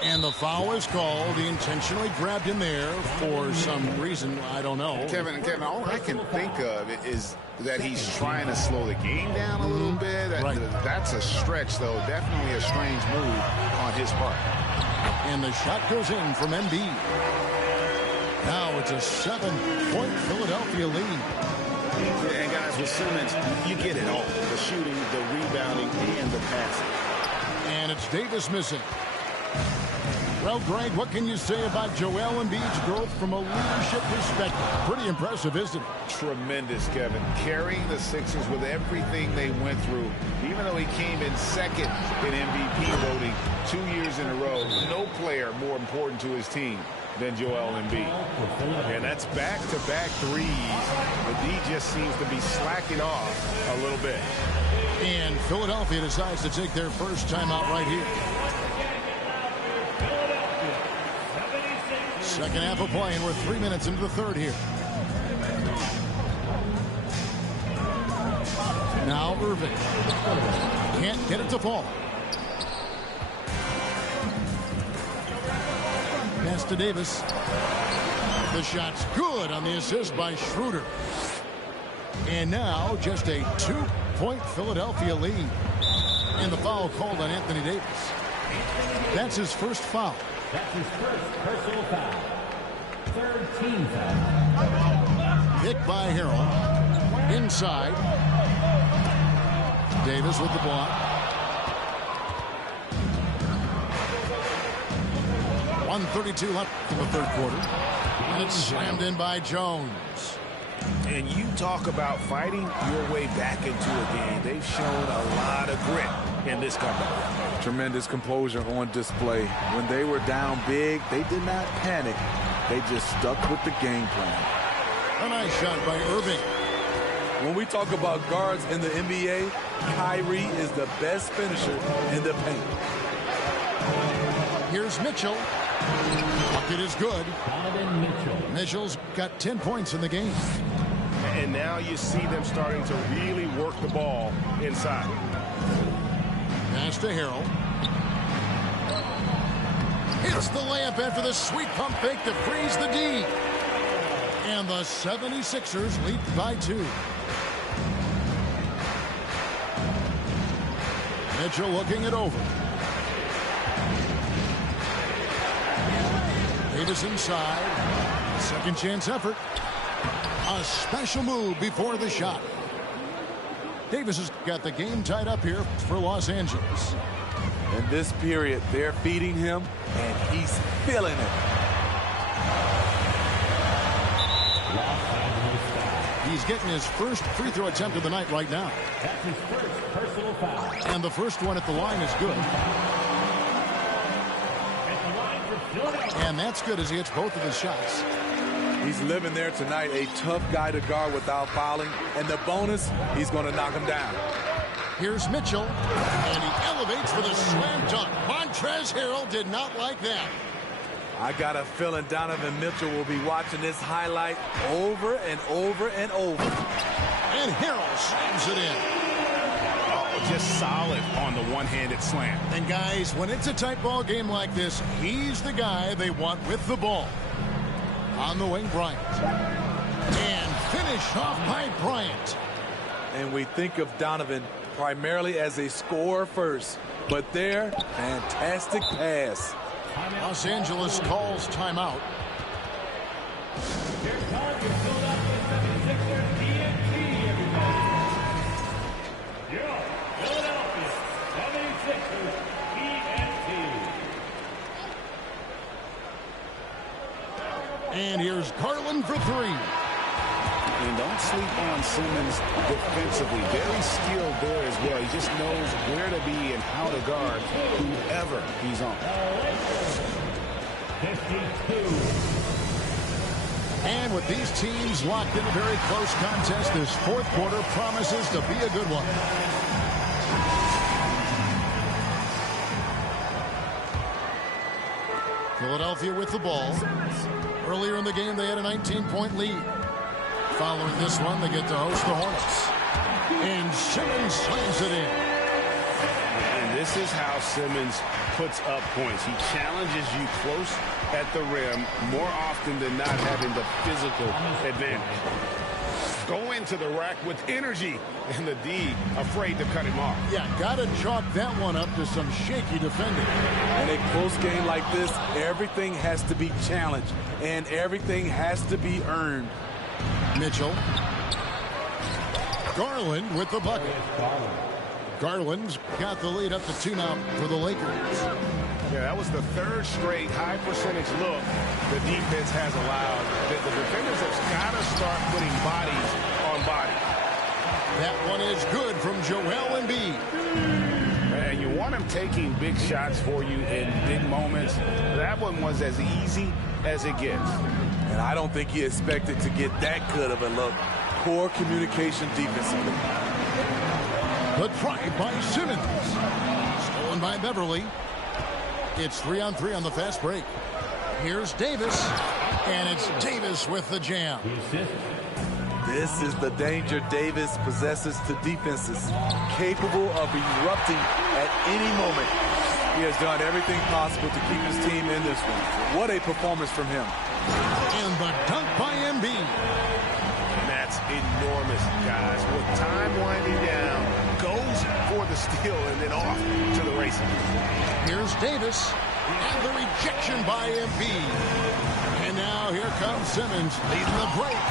And the foul is called. He intentionally grabbed him there for some reason. I don't know. Kevin, all I can think of is that he's trying to slow the game down a little bit. Right. That's a stretch, though. Definitely a strange move on his part. And the shot goes in from Embiid. Now it's a 7-point Philadelphia lead. And guys, with Simmons, you get it all. The shooting, the rebounding, and the passing. And it's Davis missing. Well, Greg, what can you say about Joel Embiid's growth from a leadership perspective? Pretty impressive, isn't it? Tremendous, Kevin. Carrying the Sixers with everything they went through. Even though he came in second in MVP voting 2 years in a row, no player more important to his team than Joel Embiid. And that's back-to-back threes. The D just seems to be slacking off a little bit. And Philadelphia decides to take their first timeout right here. Second half of play, and we're 3 minutes into the third here. Now Irving. Can't get it to fall. Pass to Davis. The shot's good on the assist by Schroeder. And now just a 2-point Philadelphia lead. And the foul called on Anthony Davis. That's his first foul. That's his first personal foul. Third team foul. Hit by Harrell. Inside. Davis with the block. 1:32 left in the third quarter. And it's slammed in by Jones. And you talk about fighting your way back into a game. They've shown a lot of grit in this comeback. Tremendous composure on display. When they were down big, they did not panic. They just stuck with the game plan. A nice shot by Irving. When we talk about guards in the NBA, Kyrie is the best finisher in the paint. Here's Mitchell. Bucket is good. Mitchell's got 10 points in the game. And now you see them starting to really work the ball inside. Pass to Harrell. Hits the layup after the sweet pump fake to freeze the D. And the 76ers lead by 2. Mitchell looking it over. Davis inside. Second chance effort. A special move before the shot. Davis has got the game tied up here for Los Angeles. In this period, they're feeding him, and he's feeling it. He's getting his first free throw attempt of the night right now. That's his first personal foul. And the first one at the line is good. At the line for Philadelphia. And that's good as he hits both of his shots. He's living there tonight, a tough guy to guard without fouling. And the bonus, he's going to knock him down. Here's Mitchell, and he elevates for the slam dunk. Montrezl Harrell did not like that. I got a feeling Donovan Mitchell will be watching this highlight over and over and over. And Harrell slams it in. Oh, just solid on the one-handed slam. And guys, when it's a tight ball game like this, he's the guy they want with the ball. On the wing, Bryant. And finished off by Bryant. And we think of Donovan primarily as a scorer first. But there, fantastic pass. Los Angeles calls timeout. Here comes your Philadelphia 76ers TNT, everybody. Your Philadelphia 76ers TNT. And here's Garland for 3. And don't sleep on Simmons defensively. Very skilled there as well. He just knows where to be and how to guard whoever he's on. 52. And with these teams locked in a very close contest, this fourth quarter promises to be a good one. Philadelphia with the ball. Earlier in the game, they had a 19-point lead. Following this one, they get to host the Hornets. And Simmons slams it in. And this is how Simmons puts up points. He challenges you close at the rim more often than not, having the physical advantage. Go into the rack with energy, and the D afraid to cut him off. Yeah, got to chalk that one up to some shaky defending. In a close game like this, everything has to be challenged, and everything has to be earned. Mitchell. Garland with the bucket. Garland's got the lead up to 2 now for the Lakers. Yeah, that was the third straight high percentage look the defense has allowed. The defenders have got to start putting bodies on body. That one is good from Joel Embiid. And you want him taking big shots for you in big moments. That one was as easy as it gets. And I don't think he expected to get that good of a look. Poor communication defensively. The try by Simmons. Stolen by Beverly. It's 3-on-3 on the fast break. Here's Davis. And it's Davis with the jam. This is the danger Davis possesses to defenses. Capable of erupting at any moment. He has done everything possible to keep his team in this one. What a performance from him. And the dunk by Embiid. And that's enormous, guys. With time winding down, goes for the steal and then off to the races. Here's Davis. And the rejection by Embiid. And now here comes Simmons leading the break.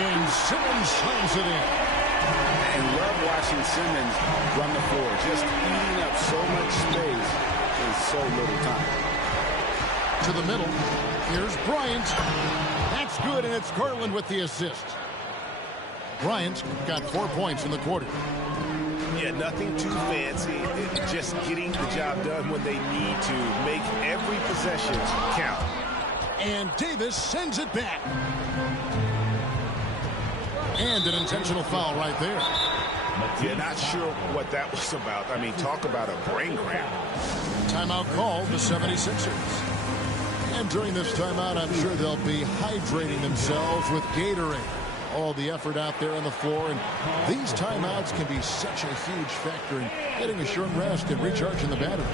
And Simmons slams it in. And love watching Simmons run the floor. Just eating up so much space in so little time. To the middle. Here's Bryant. That's good, and it's Garland with the assist. Bryant's got 4 points in the quarter. Yeah, nothing too fancy. Just getting the job done when they need to. Make every possession count. And Davis sends it back. And an intentional foul right there. Yeah, not sure what that was about. I mean, talk about a brain cramp. Timeout called the 76ers. And during this timeout, I'm sure they'll be hydrating themselves with Gatorade. All the effort out there on the floor, and these timeouts can be such a huge factor in getting a short rest and recharging the battery.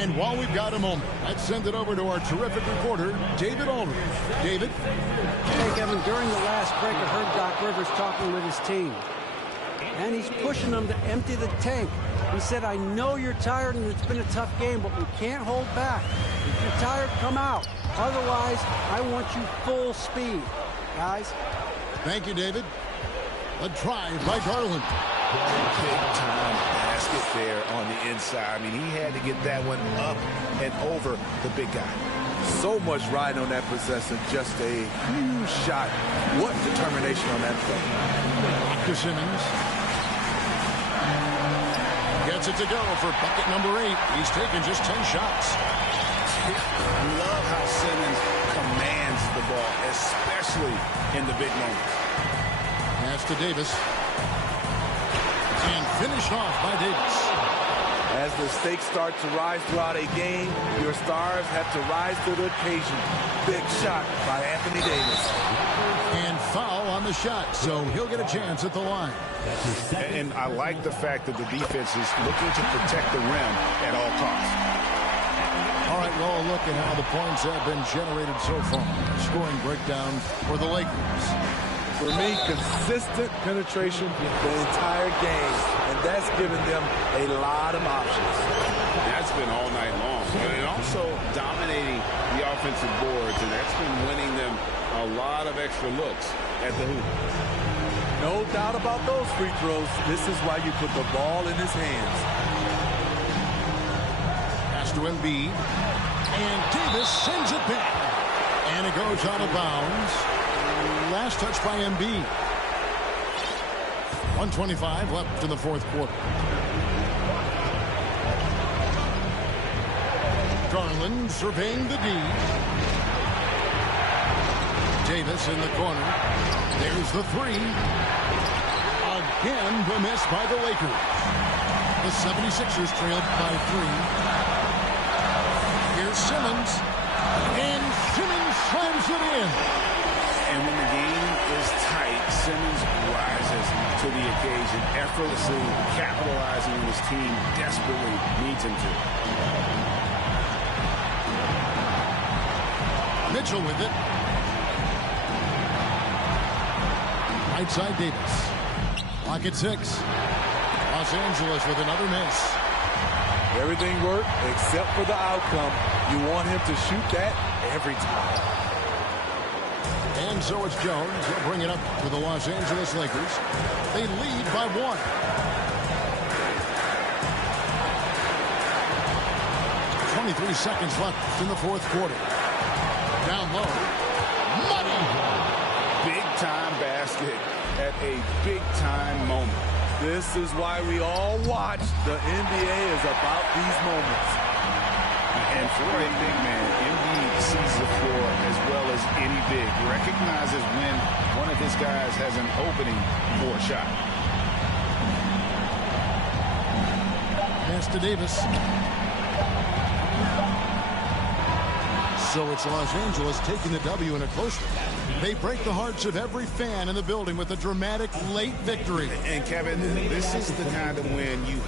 And while we've got a moment, let's send it over to our terrific reporter, David Aldridge. David? Hey, Kevin, during the last break, I heard Doc Rivers talking with his team. And he's pushing them to empty the tank. He said, I know you're tired and it's been a tough game, but we can't hold back. If you're tired, come out. Otherwise, I want you full speed. Guys? Thank you, David. A drive by Garland. Big-time basket there on the inside. I mean, he had to get that one up and over the big guy. So much riding on that possession. Just a huge shot. What determination on that play. To Simmons. Gets it to go for bucket number 8. He's taken just 10 shots. Love how Simmons commands the ball, especially in the big moments. Pass to Davis. And finished off by Davis. As the stakes start to rise throughout a game, your stars have to rise to the occasion. Big shot by Anthony Davis. And foul on the shot, so he'll get a chance at the line. And I like the fact that the defense is looking to protect the rim at all costs. All right, well, look at how the points have been generated so far. Scoring breakdown for the Lakers. For me, consistent penetration the entire game, and that's given them a lot of options. That's been all night long. And also dominating the offensive boards, and that's been winning them a lot of extra looks at the hoop. No doubt about those free throws. This is why you put the ball in his hands. Pass to Embiid. And Davis sends it back. And it goes out of bounds. Last touch by Embiid. 1:25 left in the fourth quarter. Garland surveying the D. Davis in the corner. There's the three. Again, the miss by the Lakers. The 76ers trailed by 3. Here's Simmons. And Simmons slams it in. And when the game is tight, Simmons rises to the occasion, effortlessly capitalizing when his team desperately needs him to. Mitchell with it. Right side Davis. Clock at 6. Los Angeles with another miss. Everything worked except for the outcome. You want him to shoot that every time. And so it's Jones. He'll bring it up to the Los Angeles Lakers. They lead by 1. .23 seconds left in the fourth quarter. Down low. Money! Big-time basket at a big-time moment. This is why we all watch. The NBA is about these moments. And for a big man, Embiid sees the floor as well as any big. Recognizes when one of his guys has an opening for a shot. Pass to Davis. So it's Los Angeles taking the W in a close one. They break the hearts of every fan in the building with a dramatic late victory. And Kevin, this is the kind of win you